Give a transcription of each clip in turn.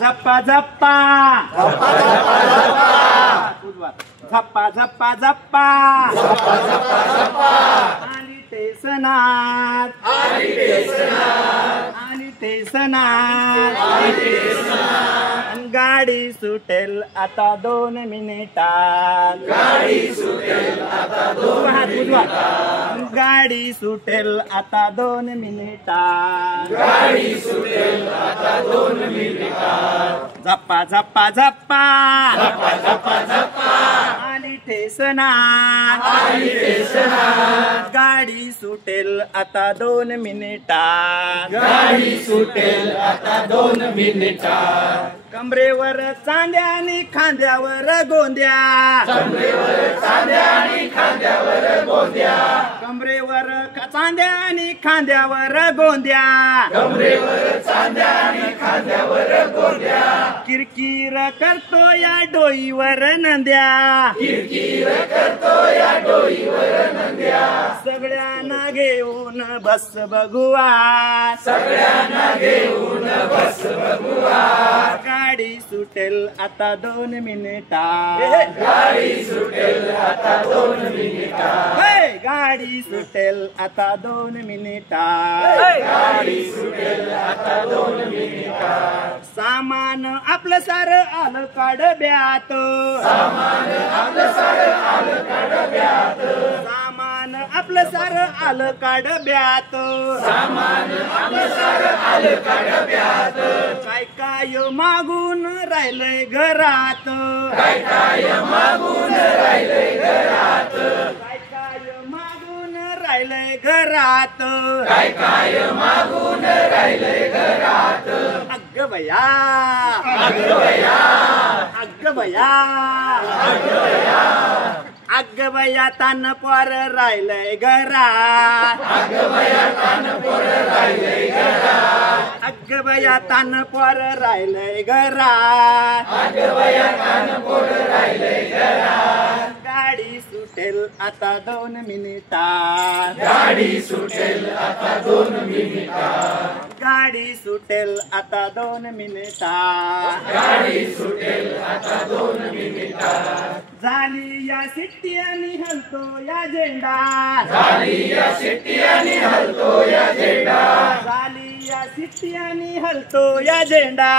झप्पा झप्पा झप्पा झप्पा झप्पा आली टेसनात आली टेसनात गाडी सुटेल आता 2 मिनिटात गाडी सुटेल आता 2 मिनिटात गाडी सुटेल आता 2 मिनिटात झप्पा झप्पा झप्पा आली टेसनात गाडी सुटेल आता 2 मिनिटात गाडी सुटेल आता 2 मिनिटात कमरेवर चांद्या आणि खांद्यावर गोंद्या कमरेवर चांद्या आणि खांद्यावर गोंद्या कमरेवर चांद्या आणि खांद्यावर गोंद्या कमरेवर चांद्या आणि खांद्यावर गोंद्या किरकिर करतो या डोईवर नंद्या किरकिर करतो या डोईवर नंद्या सगळ्यांना घेऊन बस बघुआ सगळ्यांना घेऊन बस बघुआ गाडी सुटेल आता 2 मिनिटात गाडी सुटेल आता 2 मिनिटात गाडी सुटेल आता 2 मिनिटात गाडी सुटेल आता 2 मिनिटात सामान आपलं सारं आलं काढब्यात सामान आपलं सारं आलं काढब्यात सामान आपलं सारं आलं काढब्यात सामान आपलं सारं आलं काढब्यात काय काय मागून राहिलंय घरात काय काय मागून राहिलंय घरात काय काय मागून राहिलंय घरात काय काय मागून राहिलंय घरात अग्ग बया अग्ग बया अग्ग बया अग्ग बया अग्ग बया तान पोर राहिलंय घरात अग्ग बया तान पोर राहिलंय घरात अग्ग बया तान पोर राहिलंय घरात अग्ग बया तान पोर राहिलंय घरात गाडी सुटेल आता 2 मिनिटात गाडी सुटेल आता 2 मिनिटात गाडी सुटेल आता 2 मिनिटात गाडी सुटेल आता 2 मिनिटात झाली या सिट्टी आणि हलतो या झेंडा झाली या सिट्टी आणि हलतो या झेंडा झाली या सिट्टी आणि हलतो या झेंडा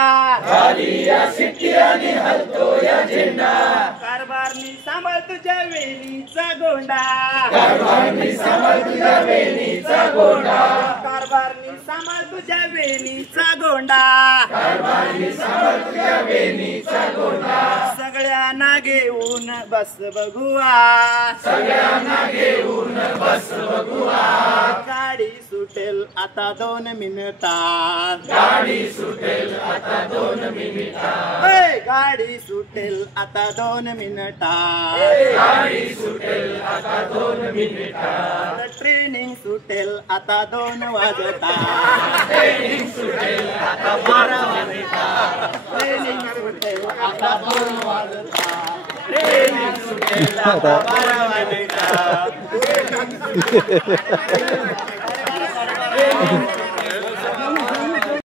झाली या सिट्टी आणि हलतो या झेंडा कारभारनी सांभाळ तुझ्या वेणीचा गोंडा कारभारनी सांभाळ तुझ्या वेणीचा गोंडा कारभारनी सांभाळ तुझ्या वेणीचा गोंडा कारभारनी सांभाळ तुझ्या वेणीचा गोंडा सगळ्यांना घेऊन बस बघुआ सगळ्यांना घेऊन बस बघुआ गाडी सुटेल आता 2 मिनिटात गाडी सुटेल आता 2 मिनिटात गाडी सुटेल आता 2 मिनिटात गाडी सुटेल आता 2 मिनिटात ट्रेनिंग सुटेल आता 2 वाजता ट्रेनिंग सुटेल आता 12 वाजता ट्रेनिंग सुटेल आता 2 वाजता ट्रेनिंग सुटेल आता 12 वाजता